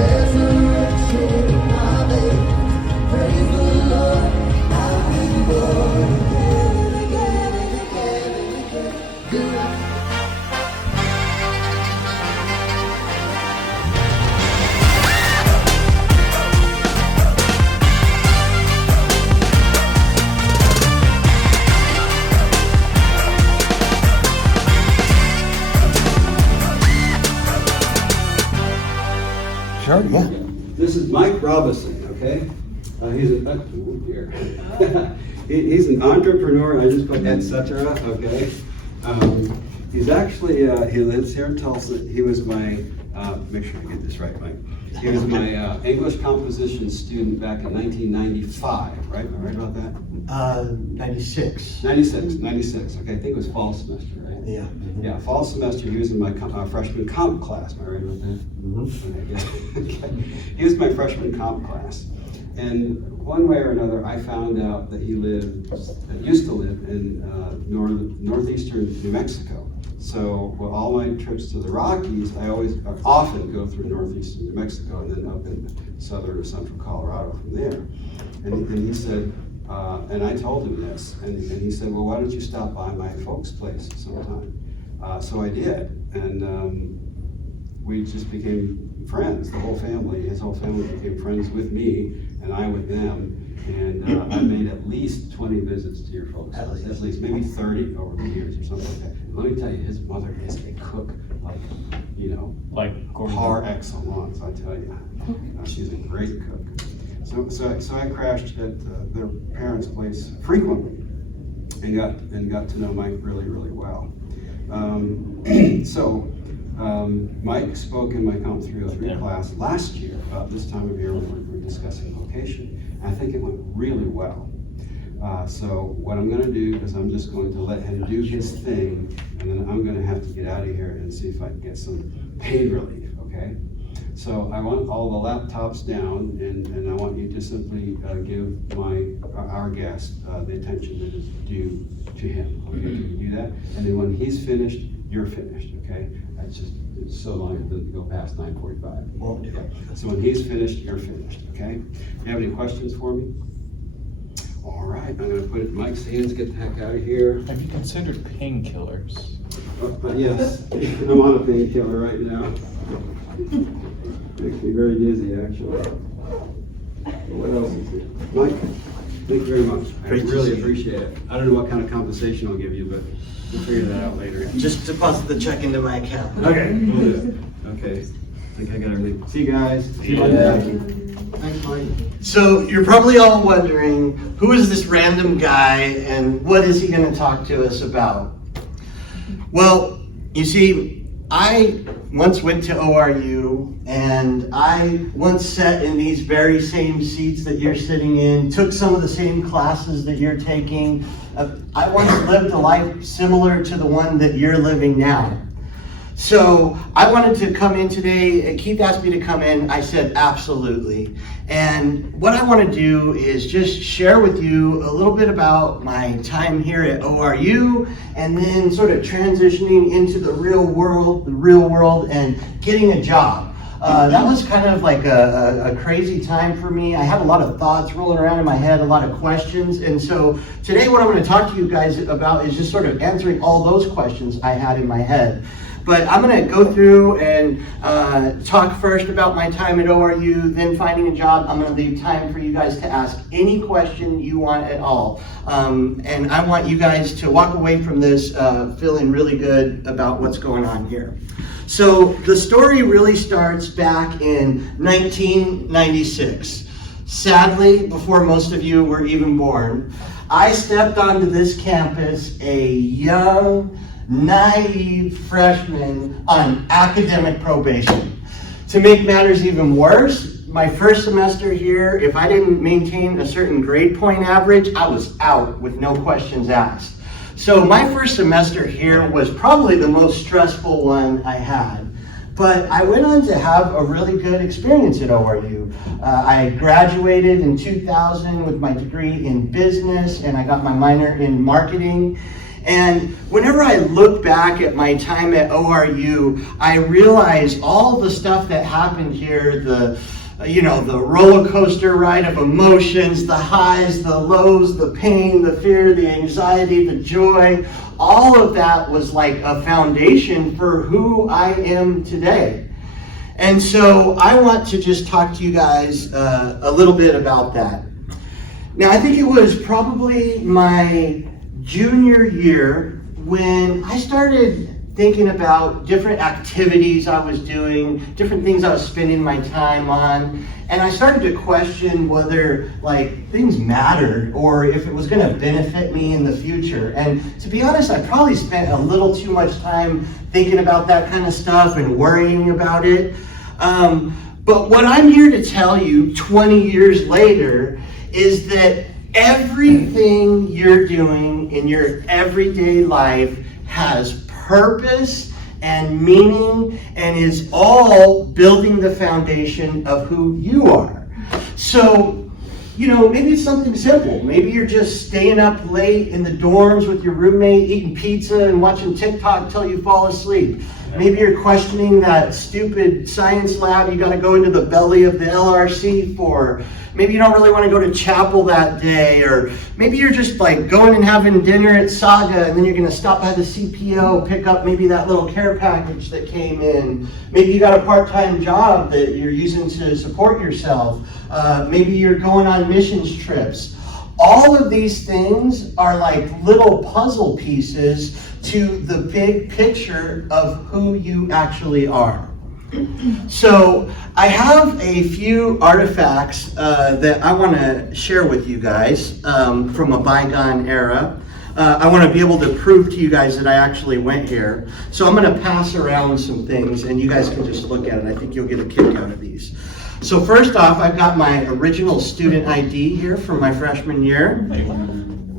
resurrection, my baby. Praise the Lord, I've been born again and again and again and again. Sure, yeah. This is Mike Robinson, okay? He's he's an entrepreneur. I just put etc. Okay. He's actually he lives here in Tulsa. He was my make sure I get this right, Mike. He was my English composition student back in 1995. Right? Am I right about that? 96. 96. Okay, I think it was fall semester, right? Yeah. Yeah, fall semester. He was in my freshman comp class. Am I right about that? Mm-hmm. Okay, okay. He was my freshman comp class, and one way or another, I found out that he used to live in northeastern New Mexico. So, with all my trips to the Rockies, I often go through northeastern New Mexico and then up in southern or central Colorado from there. And he said, and I told him this, and he said, well, why don't you stop by my folks' place sometime? So I did, and we just became friends. The whole family, his whole family became friends with me, and I with them. And I made at least 20 visits to your folks. At least, maybe 30 over the years or something like that. And let me tell you, his mother is a cook, like par excellence, I tell you. She's a great cook. So I crashed at their parents' place frequently and got to know Mike really, really well. Mike spoke in my Comp 303 class last year about this time of year when we were discussing vocation. I think it went really well. So what I'm going to do is I'm just going to let him do his thing, and then I'm going to have to get out of here and see if I can get some pain relief, okay? So I want all the laptops down, and I want you to simply give our guest the attention that is due to him, okay? Can you do that? And then when he's finished, you're finished, okay? It's so long it doesn't go past 9:45. Won't do. So when he's finished, you're finished, okay? You have any questions for me? All right, I'm gonna put it in Mike's hands, get the heck out of here. Have you considered painkillers? Yes, I'm on a painkiller right now. Makes me very dizzy, actually. What else is here? Mike, thank you very much. I really appreciate it. I don't know what kind of compensation I'll give you, but we'll figure that out later. Just deposit the check into my account. Okay, we'll do it. Okay, I think I got everything. See you guys. See you. Thank you. Thanks, Mike. So you're probably all wondering, who is this random guy and what is he going to talk to us about? Well, you see, I once went to ORU, and I once sat in these very same seats that you're sitting in, took some of the same classes that you're taking. I once lived a life similar to the one that you're living now. So I wanted to come in today. Keith asked me to come in. I said absolutely. And what I want to do is just share with you a little bit about my time here at ORU, and then sort of transitioning into the real world and getting a job. That was kind of like a crazy time for me. I had a lot of thoughts rolling around in my head, a lot of questions. And so today what I'm going to talk to you guys about is just sort of answering all those questions I had in my head. But I'm going to go through and talk first about my time at ORU, then finding a job. I'm going to leave time for you guys to ask any question you want at all. And I want you guys to walk away from this feeling really good about what's going on here. So the story really starts back in 1996. Sadly, before most of you were even born, I stepped onto this campus a young, naive freshman on academic probation. To make matters even worse, my first semester here, if I didn't maintain a certain grade point average, I was out with no questions asked. So my first semester here was probably the most stressful one I had. But I went on to have a really good experience at ORU. I graduated in 2000 with my degree in business, and I got my minor in marketing. And whenever I look back at my time at ORU, I realize all the stuff that happened here, the roller coaster ride of emotions, the highs, the lows, the pain, the fear, the anxiety, the joy, all of that was like a foundation for who I am today. And so I want to just talk to you guys a little bit about that. Now, I think it was probably my junior year when I started thinking about different activities I was doing, different things I was spending my time on, and I started to question whether things mattered or if it was going to benefit me in the future. And to be honest, I probably spent a little too much time thinking about that kind of stuff and worrying about it. But what I'm here to tell you 20 years later is that everything you're doing in your everyday life has purpose and meaning and is all building the foundation of who you are. So, maybe it's something simple. Maybe you're just staying up late in the dorms with your roommate, eating pizza and watching TikTok till you fall asleep. Maybe you're questioning that stupid science lab you got to go into the belly of the LRC for. Maybe you don't really want to go to chapel that day, or maybe you're just going and having dinner at Saga, and then you're going to stop by the CPO, pick up maybe that little care package that came in. Maybe you got a part-time job that you're using to support yourself. Maybe you're going on missions trips. All of these things are like little puzzle pieces to the big picture of who you actually are. So I have a few artifacts that I want to share with you guys from a bygone era. I want to be able to prove to you guys that I actually went here. So I'm going to pass around some things and you guys can just look at it. I think you'll get a kick out of these. So first off, I've got my original student ID here from my freshman year.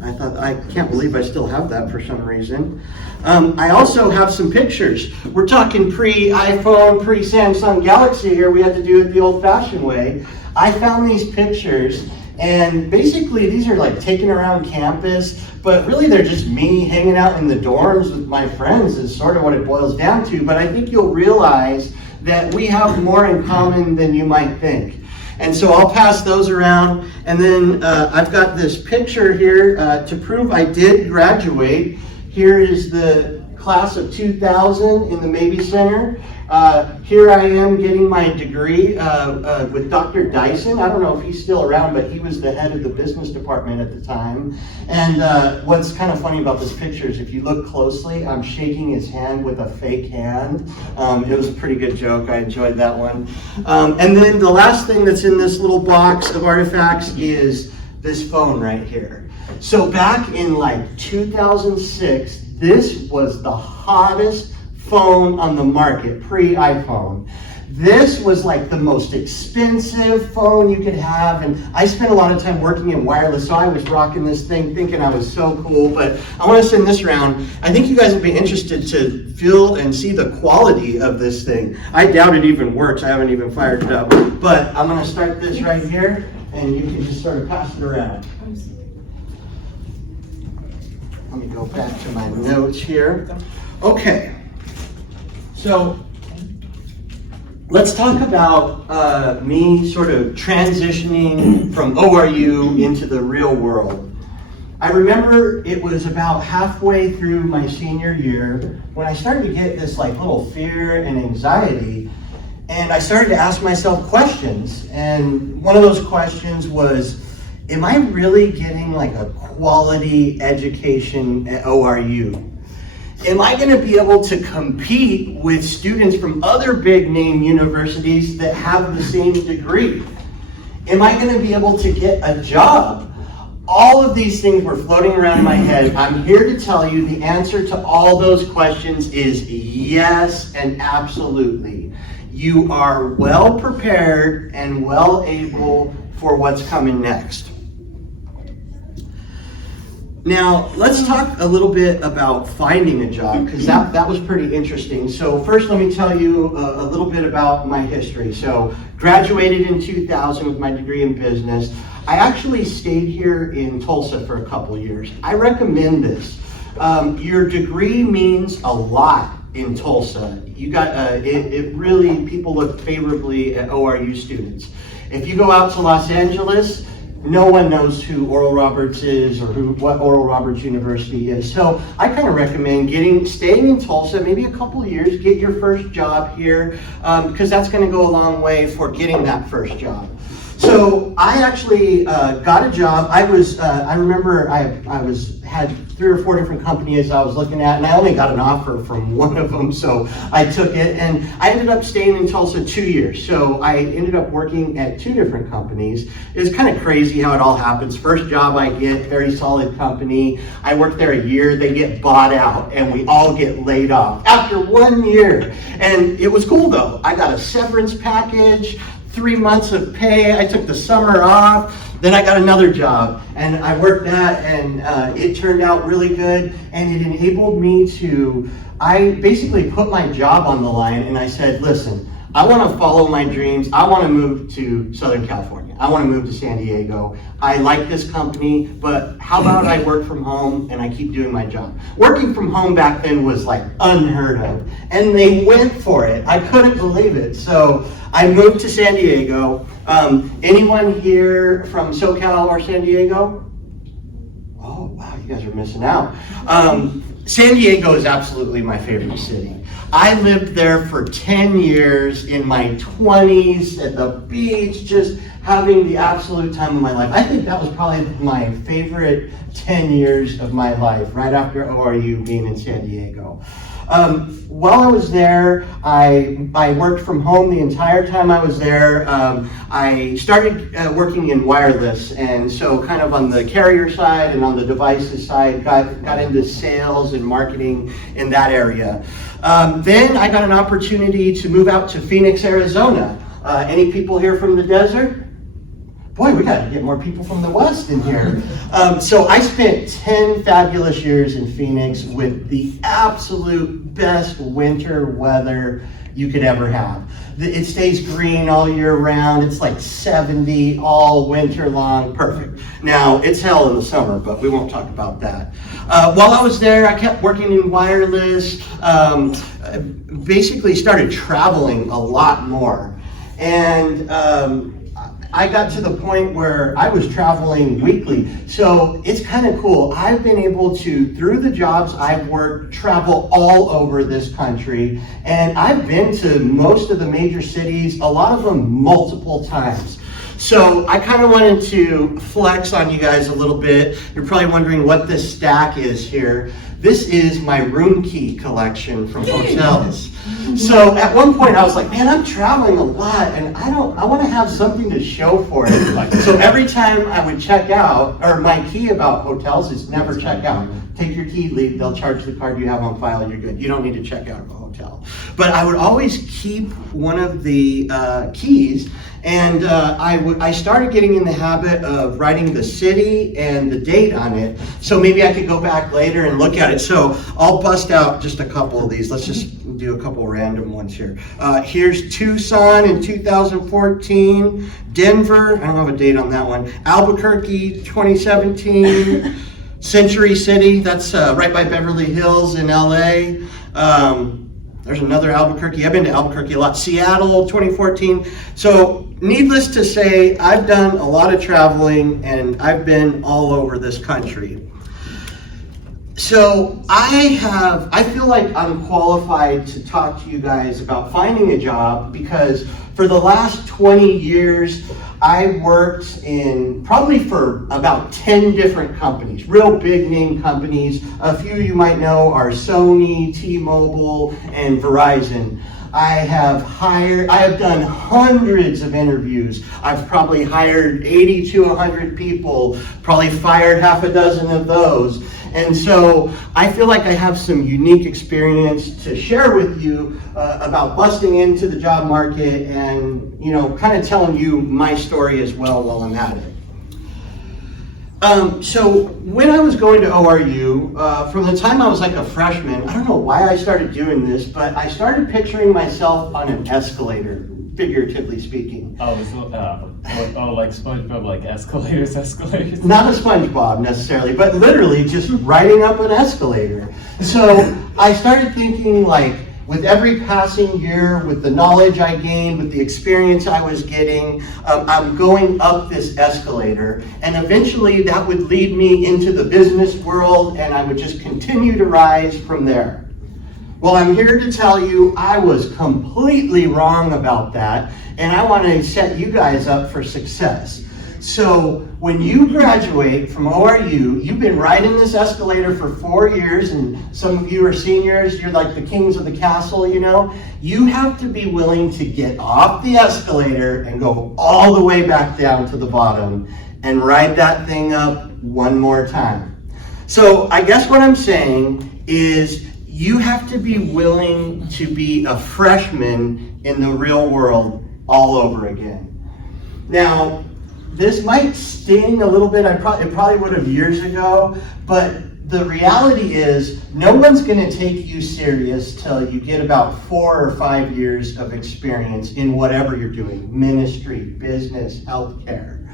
I can't believe I still have that for some reason. I also have some pictures. We're talking pre-iPhone, pre-Samsung Galaxy here. We had to do it the old-fashioned way. I found these pictures, and basically these are taken around campus, but really they're just me hanging out in the dorms with my friends is sort of what it boils down to. But I think you'll realize that we have more in common than you might think. And so I'll pass those around. And then I've got this picture here to prove I did graduate. Here is the class of 2000 in the Mabee Center. Here I am getting my degree with Dr. Dyson. I don't know if he's still around, but he was the head of the business department at the time. And what's kind of funny about this picture is if you look closely, I'm shaking his hand with a fake hand. It was a pretty good joke. I enjoyed that one. And then the last thing that's in this little box of artifacts is this phone right here. So back in 2006, this was the hottest phone on the market, pre-iPhone. This was the most expensive phone you could have, and I spent a lot of time working in wireless, so I was rocking this thing thinking I was so cool. But I want to send this around. I think you guys would be interested to feel and see the quality of this thing. I doubt it even works. I haven't even fired it up. But I'm going to start this right here, and you can just sort of pass it around. Let me go back to my notes here. Okay, so let's talk about me sort of transitioning from ORU into the real world. I remember it was about halfway through my senior year when I started to get this little fear and anxiety, and I started to ask myself questions. And one of those questions was, am I really getting a quality education at ORU? Am I going to be able to compete with students from other big name universities that have the same degree? Am I going to be able to get a job? All of these things were floating around in my head. I'm here to tell you the answer to all those questions is yes and absolutely. You are well prepared and well able for what's coming next. Now, let's talk a little bit about finding a job, because that was pretty interesting. So first, let me tell you a little bit about my history. So, graduated in 2000 with my degree in business. I actually stayed here in Tulsa for a couple years. I recommend this. Your degree means a lot in Tulsa. You got it really, people look favorably at ORU students. If you go out to Los Angeles, no one knows who Oral Roberts is or what Oral Roberts University is. So I kind of recommend staying in Tulsa, maybe a couple of years, get your first job here, because that's going to go a long way for getting that first job. So I actually got a job. I remember I had 3 or 4 different companies I was looking at, and I only got an offer from one of them, so I took it, and I ended up staying in Tulsa 2 years. So I ended up working at 2 different companies. It's kind of crazy how it all happens. First job I get, very solid company. I work there a year, they get bought out, and we all get laid off after 1 year. And it was cool though. I got a severance package, 3 months of pay. I took the summer off. Then I got another job and I worked that, and it turned out really good, and it enabled me I basically put my job on the line, and I said, listen, I want to follow my dreams. I want to move to Southern California. I want to move to San Diego. I like this company, but how about I work from home and I keep doing my job? Working from home back then was like unheard of, and they went for it. I couldn't believe it. So I moved to San Diego. Anyone here from SoCal or San Diego? Oh, wow, you guys are missing out. San Diego is absolutely my favorite city. I lived there for 10 years in my 20s at the beach, just having the absolute time of my life. I think that was probably my favorite 10 years of my life, right after ORU being in San Diego. While I was there, I worked from home the entire time I was there. I started working in wireless, and so kind of on the carrier side and on the devices side, got into sales and marketing in that area. Then I got an opportunity to move out to Phoenix, Arizona. Any people here from the desert? Boy, we got to get more people from the West in here. So I spent 10 fabulous years in Phoenix with the absolute best winter weather you could ever have. It stays green all year round. It's like 70 all winter long. Perfect. Now, it's hell in the summer, but we won't talk about that. While I was there, I kept working in wireless, basically started traveling a lot more. And I got to the point where I was traveling weekly. So it's kind of cool. I've been able to, through the jobs I've worked, travel all over this country. And I've been to most of the major cities, a lot of them multiple times. So I kind of wanted to flex on you guys a little bit. You're probably wondering what this stack is here. This is my room key collection from hotels. So at one point I was like, man, I'm traveling a lot and I want to have something to show for it. So every time I would check out, or my key about hotels is never check out. Take your key, leave, they'll charge the card you have on file, you're good. You don't need to check out of a hotel. But I would always keep one of the keys, and I started getting in the habit of writing the city and the date on it, so maybe I could go back later and look at it. So I'll bust out just a couple of these. Let's just do a couple random ones here. Here's Tucson in 2014, Denver, I don't have a date on that one, Albuquerque 2017, Century City, that's right by Beverly Hills in LA. There's another Albuquerque. I've been to Albuquerque a lot. Seattle, 2014. So needless to say, I've done a lot of traveling and I've been all over this country. So I feel like I'm qualified to talk to you guys about finding a job because for the last 20 years, I worked probably for about 10 different companies, real big name companies. A few you might know are Sony, T-Mobile, and Verizon. I have done hundreds of interviews. I've probably hired 80 to 100 people, probably fired half a dozen of those. And so I feel like I have some unique experience to share with you about busting into the job market and, kind of telling you my story as well while I'm at it. So when I was going to ORU, from the time I was like a freshman, I don't know why I started doing this, but I started picturing myself on an escalator. figuratively speaking. Oh, like SpongeBob, like escalators. Not a SpongeBob necessarily, but literally just riding up an escalator. So I started thinking, like, with every passing year, with the knowledge I gained, with the experience I was getting, I'm going up this escalator, and eventually that would lead me into the business world, and I would just continue to rise from there. Well, I'm here to tell you I was completely wrong about that, and I want to set you guys up for success. So when you graduate from ORU, you've been riding this escalator for 4 years, and some of you are seniors, you're like the kings of the castle, you know. You have to be willing to get off the escalator and go all the way back down to the bottom and ride that thing up one more time. So I guess what I'm saying is you have to be willing to be a freshman in the real world all over again. Now, this might sting a little bit, it probably would have years ago, but the reality is no one's going to take you serious till you get about 4 or 5 years of experience in whatever you're doing, ministry, business, healthcare.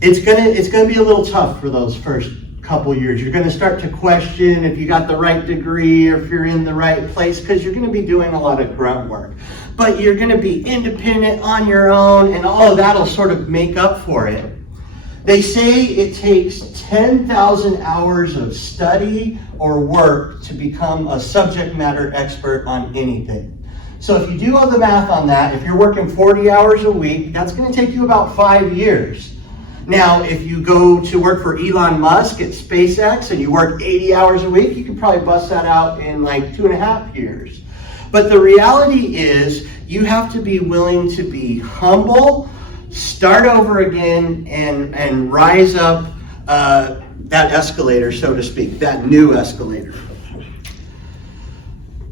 It's gonna be a little tough for those first couple years. You're going to start to question if you got the right degree or if you're in the right place, because you're going to be doing a lot of grunt work. But you're going to be independent on your own, and all of that'll sort of make up for it. They say it takes 10,000 hours of study or work to become a subject matter expert on anything. So if you do all the math on that, if you're working 40 hours a week, that's going to take you about 5 years. Now, if you go to work for Elon Musk at SpaceX and you work 80 hours a week, you can probably bust that out in like 2.5 years. But the reality is you have to be willing to be humble, start over again, and rise up that escalator, so to speak, that new escalator.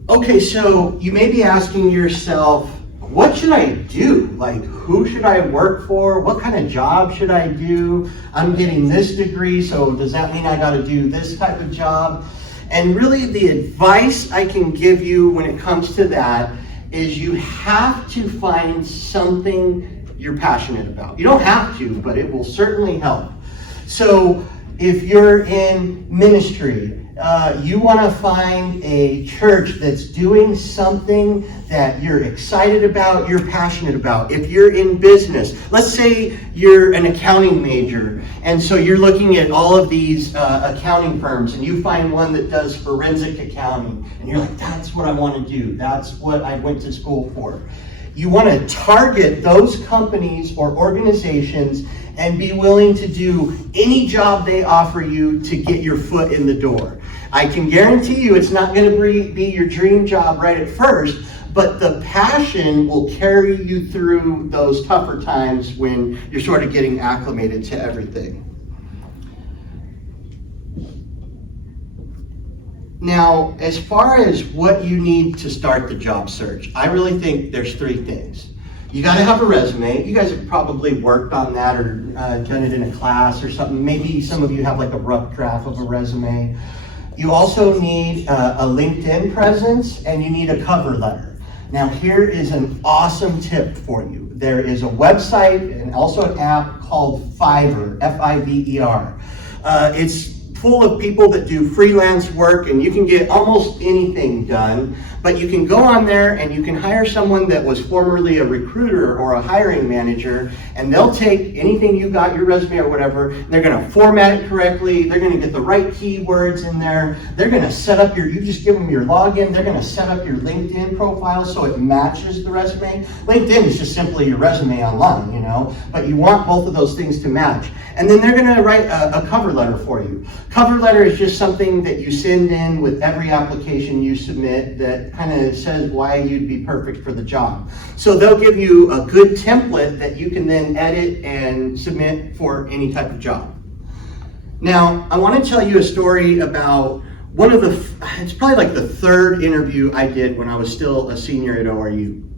Okay, so you may be asking yourself, what should I do? Like, who should I work for? What kind of job should I do? I'm getting this degree, so does that mean I got to do this type of job? And really the advice I can give you when it comes to that is you have to find something you're passionate about. You don't have to, but it will certainly help. So if you're in ministry, you want to find a church that's doing something that you're excited about, you're passionate about. If you're in business, let's say you're an accounting major, and so you're looking at all of these accounting firms, and you find one that does forensic accounting, and you're like, that's what I want to do. That's what I went to school for. You want to target those companies or organizations and be willing to do any job they offer you to get your foot in the door. I can guarantee you it's not going to be your dream job right at first, but the passion will carry you through those tougher times when you're sort of getting acclimated to everything. Now, as far as what you need to start the job search, I really think there's 3 things. You got to have a resume. You guys have probably worked on that or done it in a class or something. Maybe some of you have like a rough draft of a resume. You also need a LinkedIn presence, and you need a cover letter. Now, here is an awesome tip for you. There is a website and also an app called Fiverr, F-I-V-E-R. It's full of people that do freelance work, and you can get almost anything done. But you can go on there and you can hire someone that was formerly a recruiter or a hiring manager, and they'll take anything you got, your resume or whatever, and they're going to format it correctly, they're going to get the right keywords in there, they're going to set up you just give them your login, they're going to set up your LinkedIn profile so it matches the resume. LinkedIn is just simply your resume online, you know, but you want both of those things to match. And then they're going to write a cover letter for you. Cover letter is just something that you send in with every application you submit that kind of says why you'd be perfect for the job. So they'll give you a good template that you can then edit and submit for any type of job. Now, I want to tell you a story about it's probably like the 3rd interview I did when I was still a senior at ORU.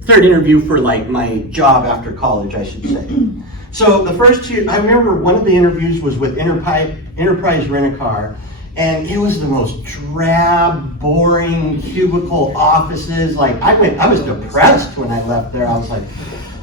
3rd interview for like my job after college, I should say. So the first 2, I remember one of the interviews was with Enterprise Rent-A-Car, And it was the most drab, boring cubicle offices. Like I was depressed when I left there. I was like,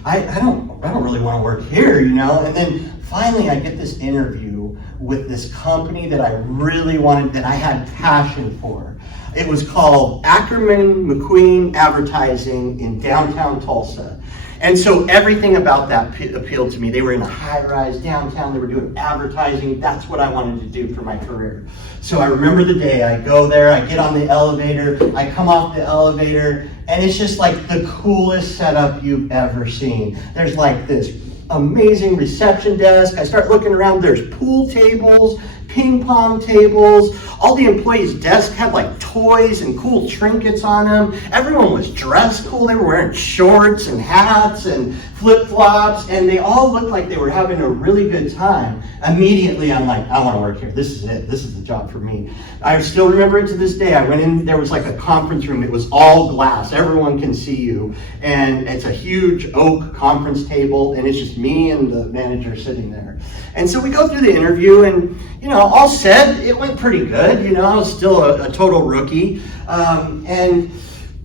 I don't really want to work here, you know? And then finally I get this interview with this company that I really wanted, that I had passion for. It was called Ackerman McQueen Advertising in downtown Tulsa. And so everything about that appealed to me. They were in a high-rise downtown. They were doing advertising. That's what I wanted to do for my career. So I remember the day. I go there. I get on the elevator. I come off the elevator, and it's just like the coolest setup you've ever seen. There's like this amazing reception desk. I start looking around. There's pool tables, ping pong tables. All the employees' desks had like toys and cool trinkets on them. Everyone was dressed cool. They were wearing shorts and hats and flip-flops, and they all looked like they were having a really good time. Immediately, I'm like, I want to work here. This is it. This is the job for me. I still remember it to this day. I went in, there was like a conference room. It was all glass. Everyone can see you. And it's a huge oak conference table, and it's just me and the manager sitting there. And so we go through the interview, and, you know, all said, it went pretty good. You know, I was still a total rookie. And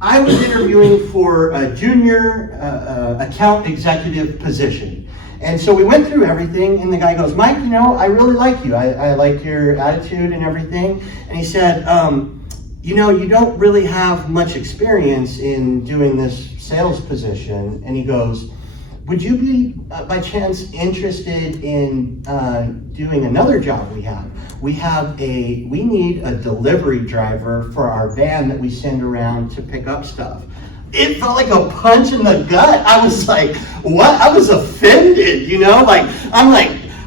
I was interviewing for a junior account executive position. And so we went through everything, and the guy goes, Mike, you know, I really like you. I like your attitude and everything. And he said, you know, you don't really have much experience in doing this sales position. And he goes, would you be, by chance, interested in doing another job we have? We need a delivery driver for our van that we send around to pick up stuff. It felt like a punch in the gut. I was like, what? I was offended, you know?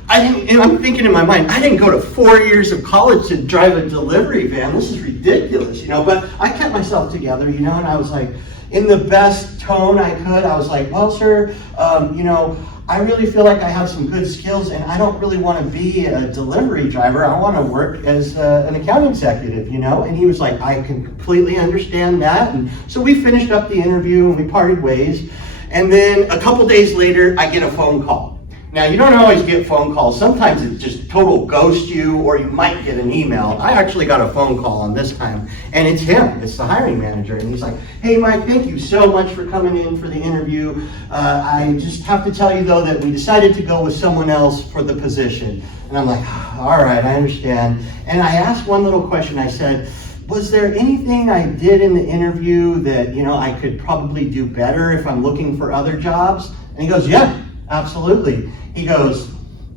I'm thinking in my mind, I didn't go to 4 years of college to drive a delivery van. This is ridiculous, you know? But I kept myself together, you know, and I was like, in the best tone I could, I was like, well, sir, you know, I really feel like I have some good skills, and I don't really want to be a delivery driver. I want to work as an account executive, you know? And he was like, I can completely understand that. And so we finished up the interview, and we parted ways. And then a couple days later, I get a phone call. Now, you don't always get phone calls. Sometimes it just total ghosts you, or you might get an email. I actually got a phone call on this time, and it's him. It's the hiring manager, and he's like, hey, Mike, thank you so much for coming in for the interview. I just have to tell you, though, that we decided to go with someone else for the position. And I'm like, all right, I understand. And I asked one little question. I said, was there anything I did in the interview that, you know, I could probably do better if I'm looking for other jobs? And he goes, yeah, absolutely. He goes,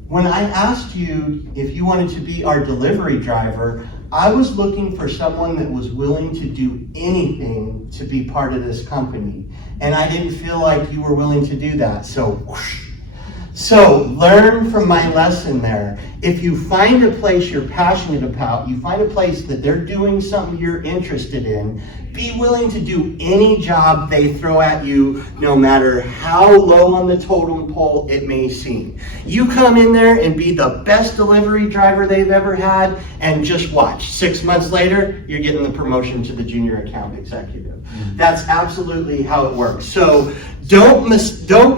when I asked you if you wanted to be our delivery driver, I was looking for someone that was willing to do anything to be part of this company. And I didn't feel like you were willing to do that. So, whoosh. So learn from my lesson there. If you find a place you're passionate about, you find a place that they're doing something you're interested in, be willing to do any job they throw at you, no matter how low on the totem pole it may seem. You come in there and be the best delivery driver they've ever had, and just watch. 6 months later, you're getting the promotion to the junior account executive. That's absolutely how it works. So don't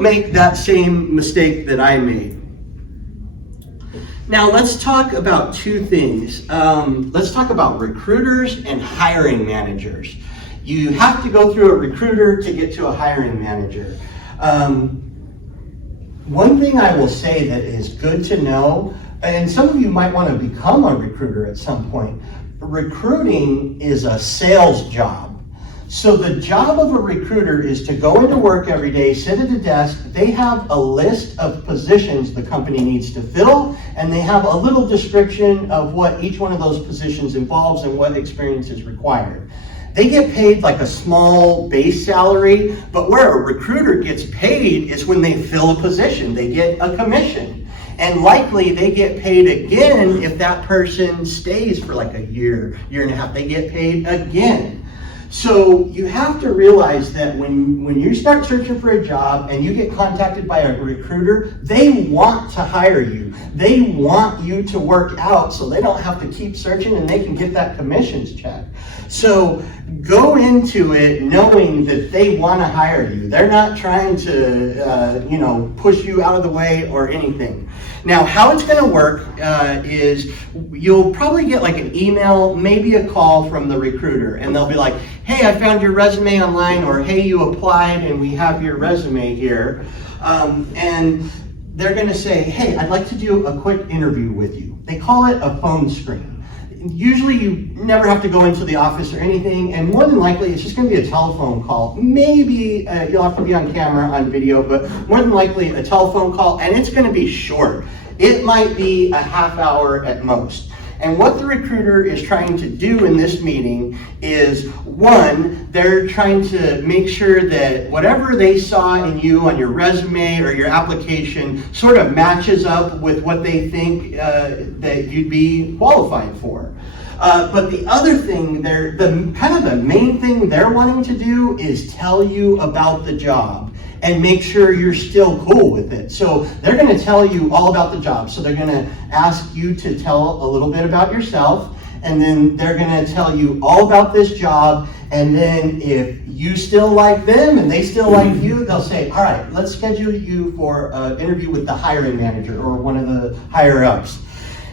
make that same mistake that I made. Now let's talk about two things. Let's talk about recruiters and hiring managers. You have to go through a recruiter to get to a hiring manager. One thing I will say that is good to know, and some of you might want to become a recruiter at some point, recruiting is a sales job. So the job of a recruiter is to go into work every day, sit at a desk. They have a list of positions the company needs to fill, and they have a little description of what each one of those positions involves and what experience is required. They get paid like a small base salary, but where a recruiter gets paid is when they fill a position. They get a commission. And likely they get paid again if that person stays for like a year, year and a half. They get paid again. So you have to realize that when you start searching for a job and you get contacted by a recruiter, they want to hire you. They want you to work out so they don't have to keep searching and they can get that commissions check. So go into it knowing that they want to hire you. They're not trying to, push you out of the way or anything. Now, how it's going to work is you'll probably get like an email, maybe a call from the recruiter, and they'll be like, hey, I found your resume online, or hey, you applied and we have your resume here. And they're going to say, hey, I'd like to do a quick interview with you. They call it a phone screen. Usually you never have to go into the office or anything, and more than likely it's just going to be a telephone call. Maybe you'll have to be on camera, on video, but more than likely a telephone call, and it's going to be short. It might be a half hour at most. And what the recruiter is trying to do in this meeting is, one, they're trying to make sure that whatever they saw in you on your resume or your application sort of matches up with what they think that you'd be qualified for. But the other thing, the main thing they're wanting to do is tell you about the job and make sure you're still cool with it. So they're going to tell you all about the job. So they're going to ask you to tell a little bit about yourself, and then they're going to tell you all about this job. And then if you still like them and they still like you, they'll say, all right, let's schedule you for an interview with the hiring manager or one of the higher ups.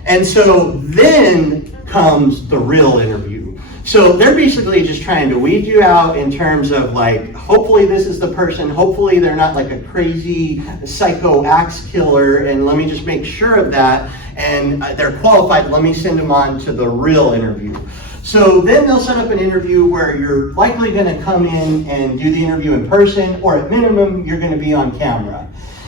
And so then comes the real interview. So they're basically just trying to weed you out in terms of like, hopefully this is the person, hopefully they're not like a crazy psycho axe killer, and let me just make sure of that, and they're qualified, let me send them on to the real interview. So then they'll set up an interview where you're likely going to come in and do the interview in person, or at minimum, you're going to be on camera.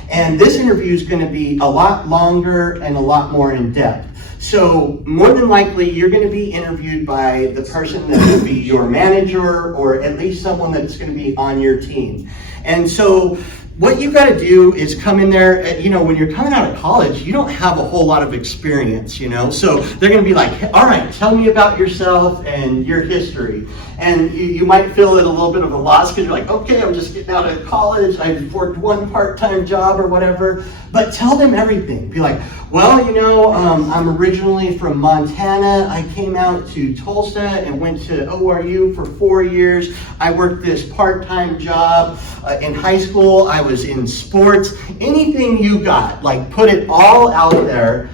And this interview is going to be a lot longer and a lot more in depth. So more than likely, you're going to be interviewed by the person that will be your manager, or at least someone that's going to be on your team. And so what you've got to do is come in there, when you're coming out of college, you don't have a whole lot of experience, so they're going to be like, all right, tell me about yourself and your history. And you might feel at a little bit of a loss because you're like, okay, I'm just getting out of college, I've worked one part-time job or whatever, but tell them everything. Be like, well, I'm originally from Montana. I came out to Tulsa and went to ORU for 4 years. I worked this part-time job in high school. I was in sports. Anything you got, like put it all out there.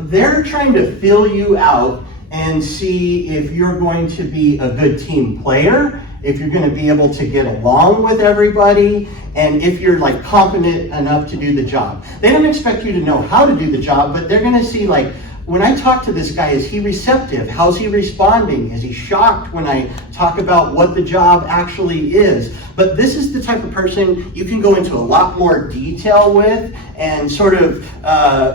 They're trying to fill you out and see if you're going to be a good team player, if you're going to be able to get along with everybody, and if you're like competent enough to do the job. They don't expect you to know how to do the job, but they're going to see, like, when I talk to this guy, is he receptive? How's he responding? Is he shocked when I talk about what the job actually is? But this is the type of person you can go into a lot more detail with and sort of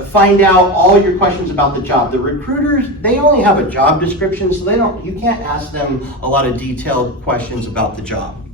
find out all your questions about the job. The recruiters, they only have a job description, so you can't ask them a lot of detailed questions about the job.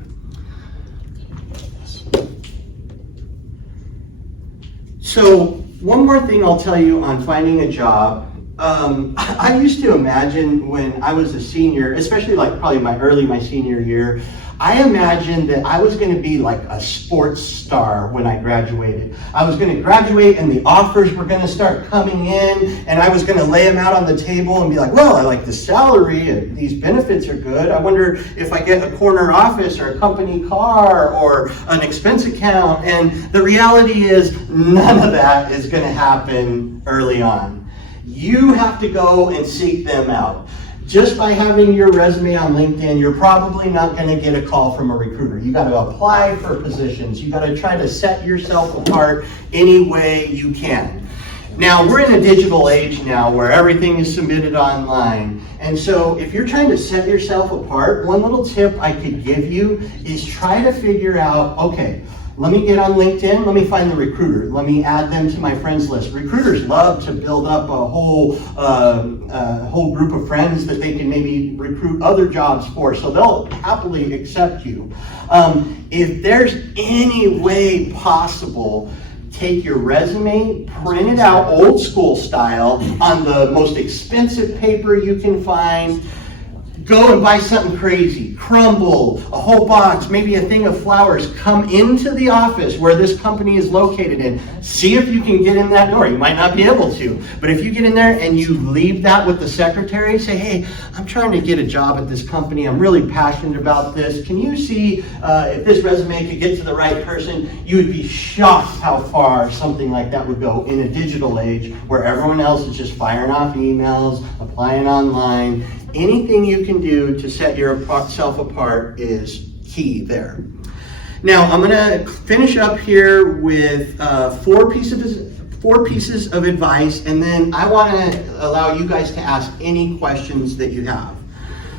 So one more thing I'll tell you on finding a job. I used to imagine when I was a senior, especially like probably my senior year, I imagined that I was going to be like a sports star when I graduated. I was going to graduate and the offers were going to start coming in, and I was going to lay them out on the table and be like, well, I like the salary and these benefits are good. I wonder if I get a corner office or a company car or an expense account. And the reality is none of that is going to happen early on. You have to go and seek them out. Just by having your resume on LinkedIn, you're probably not going to get a call from a recruiter. You got to apply for positions. You got to try to set yourself apart any way you can. Now, we're in a digital age now where everything is submitted online. And so if you're trying to set yourself apart, one little tip I could give you is try to figure out, okay, let me get on LinkedIn, let me find the recruiter, let me add them to my friends list. Recruiters love to build up a whole group of friends that they can maybe recruit other jobs for, so they'll happily accept you. If there's any way possible, take your resume, print it out old school style on the most expensive paper you can find. go and buy something crazy, crumble, a whole box, maybe a thing of flowers, come into the office where this company is located in, see if you can get in that door. You might not be able to, but if you get in there and you leave that with the secretary, say, hey, I'm trying to get a job at this company, I'm really passionate about this, can you see if this resume could get to the right person? You would be shocked how far something like that would go in a digital age where everyone else is just firing off emails, applying online. Anything you can do to set yourself apart is key there. Now, I'm going to finish up here with four pieces of advice, and then I want to allow you guys to ask any questions that you have.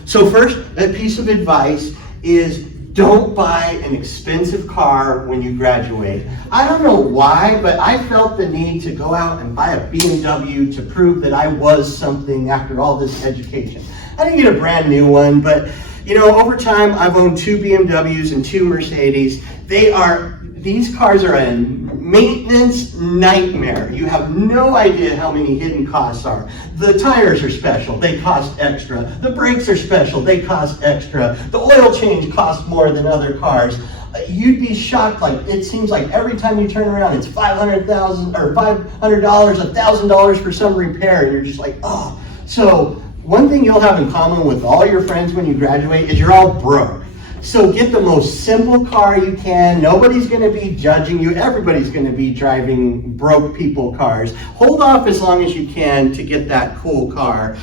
So first, a piece of advice is don't buy an expensive car when you graduate. I don't know why, but I felt the need to go out and buy a BMW to prove that I was something after all this education. I didn't get a brand new one, but over time I've owned 2 BMWs and 2 Mercedes. These cars are a maintenance nightmare. You have no idea how many hidden costs are. The tires are special, they cost extra. The brakes are special, they cost extra. The oil change costs more than other cars. You'd be shocked, like it seems like every time you turn around it's $500,000 or $500, $1,000 for some repair, and you're just like, oh. So one thing you'll have in common with all your friends when you graduate is you're all broke. So get the most simple car you can. Nobody's going to be judging you. Everybody's going to be driving broke people cars. Hold off as long as you can to get that cool car.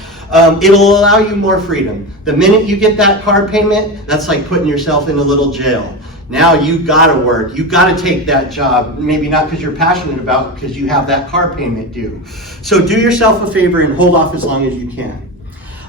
It'll allow you more freedom. The minute you get that car payment, that's like putting yourself in a little jail. Now you gotta work, you gotta take that job, maybe not because you're passionate about, because you have that car payment due. So do yourself a favor and hold off as long as you can.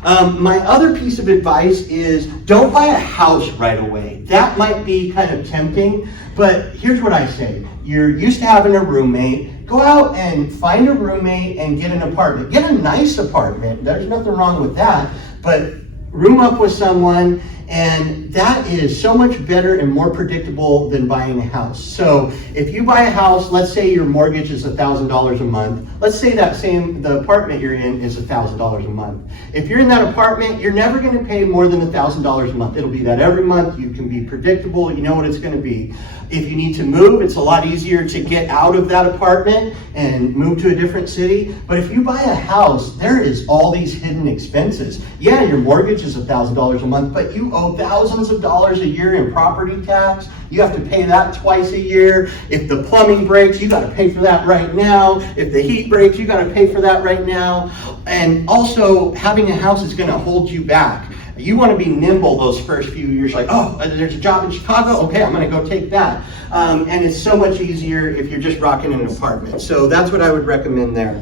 My other piece of advice is don't buy a house right away. That might be kind of tempting, but here's what I say. You're used to having a roommate. Go out and find a roommate and get an apartment. Get a nice apartment. There's nothing wrong with that, but room up with someone, and that is so much better and more predictable than buying a house. So if you buy a house, let's say your mortgage is $1,000 a month. Let's say the apartment you're in is $1,000 a month. If you're in that apartment, you're never going to pay more than $1,000 a month. It'll be that every month. You can be predictable. You know what it's going to be. If you need to move, it's a lot easier to get out of that apartment and move to a different city. But if you buy a house, there is all these hidden expenses. Yeah, your mortgage is $1,000 a month, but you owe thousands of dollars a year in property tax. You have to pay that twice a year. If the plumbing breaks, you got to pay for that right now. If the heat breaks, you got to pay for that right now. And also, having a house is going to hold you back. You want to be nimble those first few years, like, oh, there's a job in Chicago? Okay, I'm going to go take that. And it's so much easier if you're just rocking in an apartment. So that's what I would recommend there.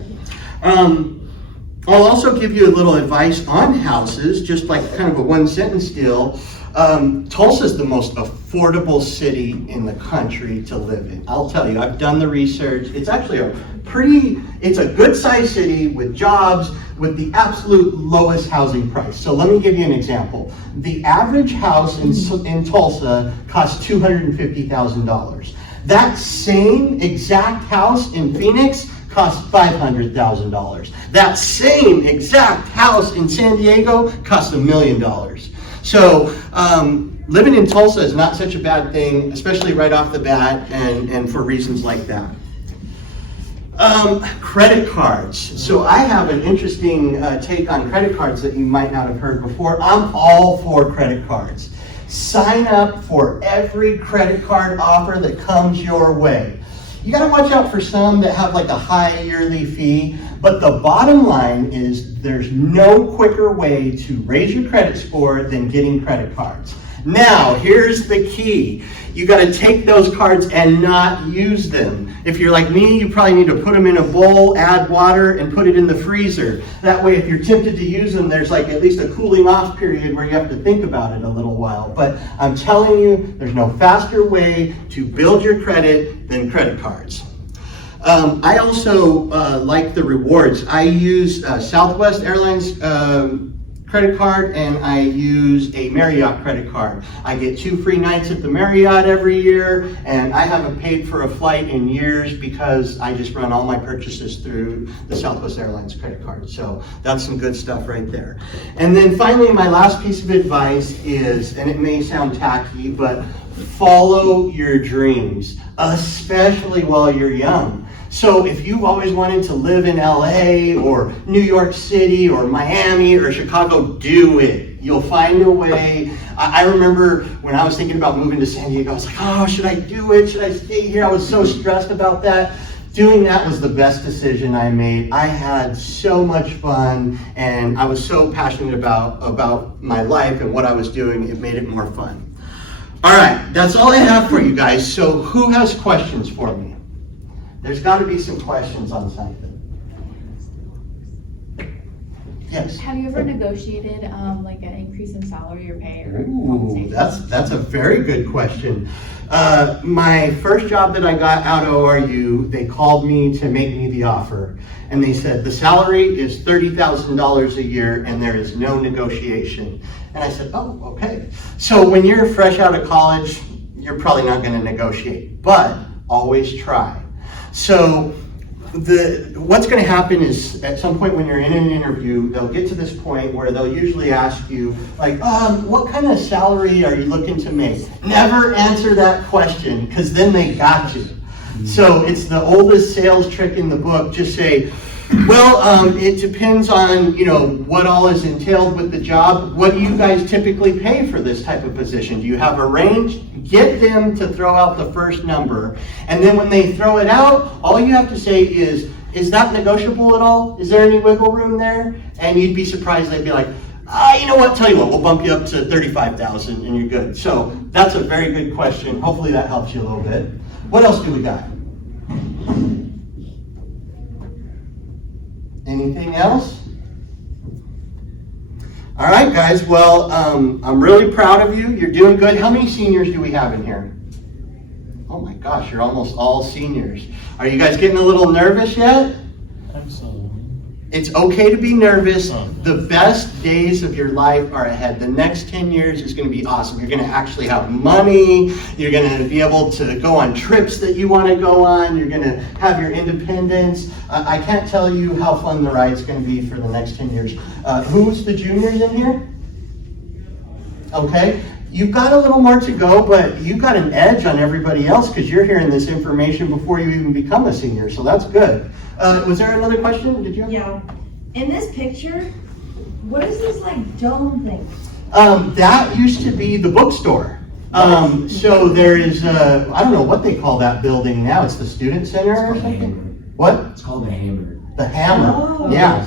I'll also give you a little advice on houses, just like kind of a one-sentence deal. Tulsa is the most affordable city in the country to live in. I'll tell you, I've done the research. It's actually it's a good-sized city with jobs, with the absolute lowest housing price. So let me give you an example. The average house in Tulsa costs $250,000. That same exact house in Phoenix costs $500,000. That same exact house in San Diego costs $1 million. So living in Tulsa is not such a bad thing, especially right off the bat and for reasons like that. Credit cards. So I have an interesting take on credit cards that you might not have heard before. I'm all for credit cards. Sign up for every credit card offer that comes your way. You got to watch out for some that have like a high yearly fee, but the bottom line is there's no quicker way to raise your credit score than getting credit cards. Now, here's the key. You got to take those cards and not use them. If you're like me, you probably need to put them in a bowl, add water, and put it in the freezer. That way, if you're tempted to use them, there's like at least a cooling off period where you have to think about it a little while. But I'm telling you, there's no faster way to build your credit than credit cards. I also like the rewards. I use Southwest Airlines credit card and I use a Marriott credit card. I get 2 free nights at the Marriott every year, and I haven't paid for a flight in years because I just run all my purchases through the Southwest Airlines credit card. So that's some good stuff right there. And then finally, my last piece of advice is, and it may sound tacky, but follow your dreams, especially while you're young. So if you've always wanted to live in LA or New York City or Miami or Chicago, do it. You'll find a way. I remember when I was thinking about moving to San Diego, I was like, oh, should I do it? Should I stay here? I was so stressed about that. Doing that was the best decision I made. I had so much fun, and I was so passionate about my life and what I was doing. It made it more fun. All right, that's all I have for you guys. So who has questions for me? There's got to be some questions on something. Yes. Have you ever negotiated like an increase in salary or pay or Ooh, compensation? that's a very good question. My first job that I got out of ORU, they called me to make me the offer. And they said, the salary is $30,000 a year and there is no negotiation. And I said, oh, okay. So when you're fresh out of college, you're probably not going to negotiate, but always try. So what's going to happen is at some point when you're in an interview, they'll get to this point where they'll usually ask you, like, what kind of salary are you looking to make? Never answer that question, because then they got you. So it's the oldest sales trick in the book. Just say, well, it depends on, what all is entailed with the job. What do you guys typically pay for this type of position? Do you have a range? Get them to throw out the first number. And then when they throw it out, all you have to say is that negotiable at all? Is there any wiggle room there? And you'd be surprised. They'd be like, you know what, tell you what, we'll bump you up to 35,000 and you're good. So that's a very good question. Hopefully that helps you a little bit. What else do we got? Anything else? All right, guys. Well, I'm really proud of you. You're doing good. How many seniors do we have in here? Oh my gosh, you're almost all seniors. Are you guys getting a little nervous yet? Absolutely. It's okay to be nervous. Okay. The best days of your life are ahead. The next 10 years is going to be awesome. You're going to actually have money. You're going to be able to go on trips that you want to go on. You're going to have your independence. I can't tell you how fun the ride's going to be for the next 10 years. Who's the juniors in here? Okay. You've got a little more to go, but you've got an edge on everybody else because you're hearing this information before you even become a senior, so that's good. Was there another question? Did you? Yeah. In this picture, what is this like dome thing? That used to be the bookstore. So there is, I don't know what they call that building now. It's the student center or something? What? It's called the Hammer. The Hammer. Oh. Yeah.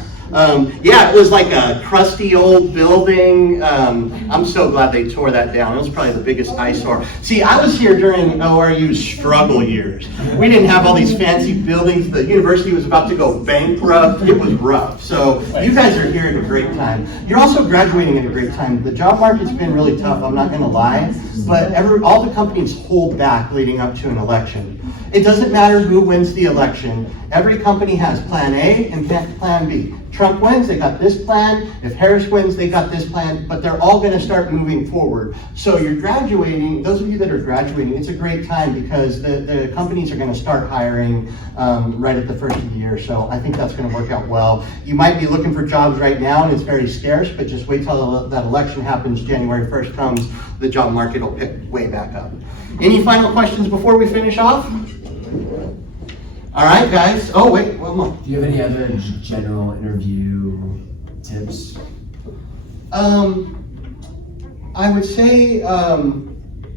Yeah, it was like a crusty old building. I'm so glad they tore that down. It was probably the biggest eyesore. See, I was here during ORU's struggle years. We didn't have all these fancy buildings. The university was about to go bankrupt. It was rough. So you guys are here at a great time. You're also graduating at a great time. The job market's been really tough, I'm not going to lie. But all the companies hold back leading up to an election. It doesn't matter who wins the election. Every company has plan A and plan B. Trump wins, they got this plan. If Harris wins, they got this plan, but they're all gonna start moving forward. So you're graduating, those of you that are graduating, it's a great time because the companies are gonna start hiring right at the first of the year. So I think that's gonna work out well. You might be looking for jobs right now and it's very scarce, but just wait till that election happens, January 1st comes, the job market will pick way back up. Any final questions before we finish off? All right, guys. Oh, wait, one more. Do you have any other general interview tips? I would say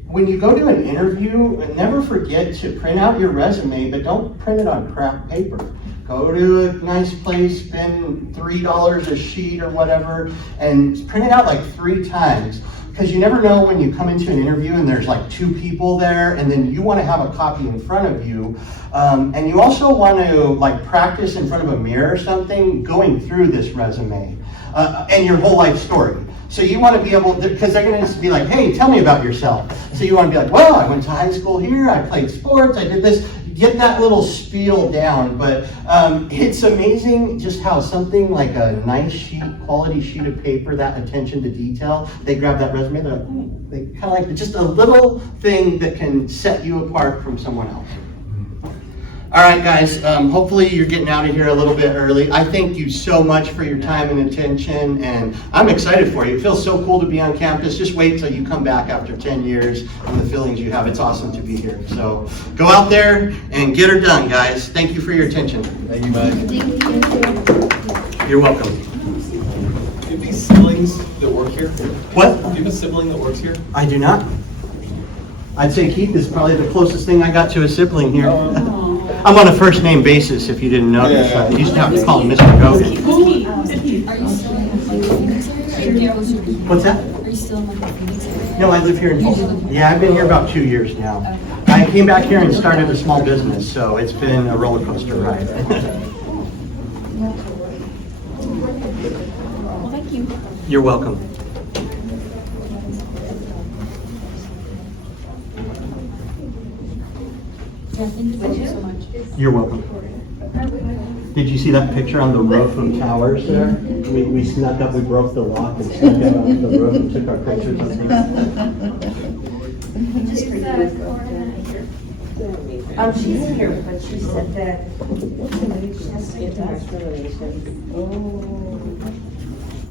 when you go to an interview, never forget to print out your resume, but don't print it on crap paper. Go to a nice place, spend $3 a sheet or whatever, and print it out like 3 times. Because you never know when you come into an interview and there's like 2 people there, and then you want to have a copy in front of you. And you also want to like practice in front of a mirror or something going through this resume and your whole life story. So you want to be able to, because they're going to be like, hey, tell me about yourself. So you want to be like, well, I went to high school here, I played sports, I did this. get that little spiel down, but it's amazing just how something like a nice sheet, quality sheet of paper, that attention to detail, they grab that resume, they're like, they kind of like just a little thing that can set you apart from someone else. All right, guys, hopefully you're getting out of here a little bit early. I thank you so much for your time and attention, and I'm excited for you. It feels so cool to be on campus. Just wait till you come back after 10 years and the feelings you have. It's awesome to be here. So go out there and get her done, guys. Thank you for your attention. Thank you, bud. You're welcome. Do you have any siblings that work here? What? Do you have a sibling that works here? I do not. I'd say Keith is probably the closest thing I got to a sibling here. I'm on a first name basis, if you didn't notice. Yeah. I used to have to call him Mr. Gogan. Are you still in like Phoenix area? What's that? Are you still in like the Phoenix area? No, I live here in Tulsa. Yeah, I've been here about 2 years now. I came back here and started a small business, so it's been a roller coaster ride. Well, thank you. You're welcome. Yeah, thank you so much. You're welcome. Did you see that picture on the roof of towers there? We snuck up, we broke the lock and snuck out onto the roof and took our pictures on there. She's here, but she said that. International relations. Oh.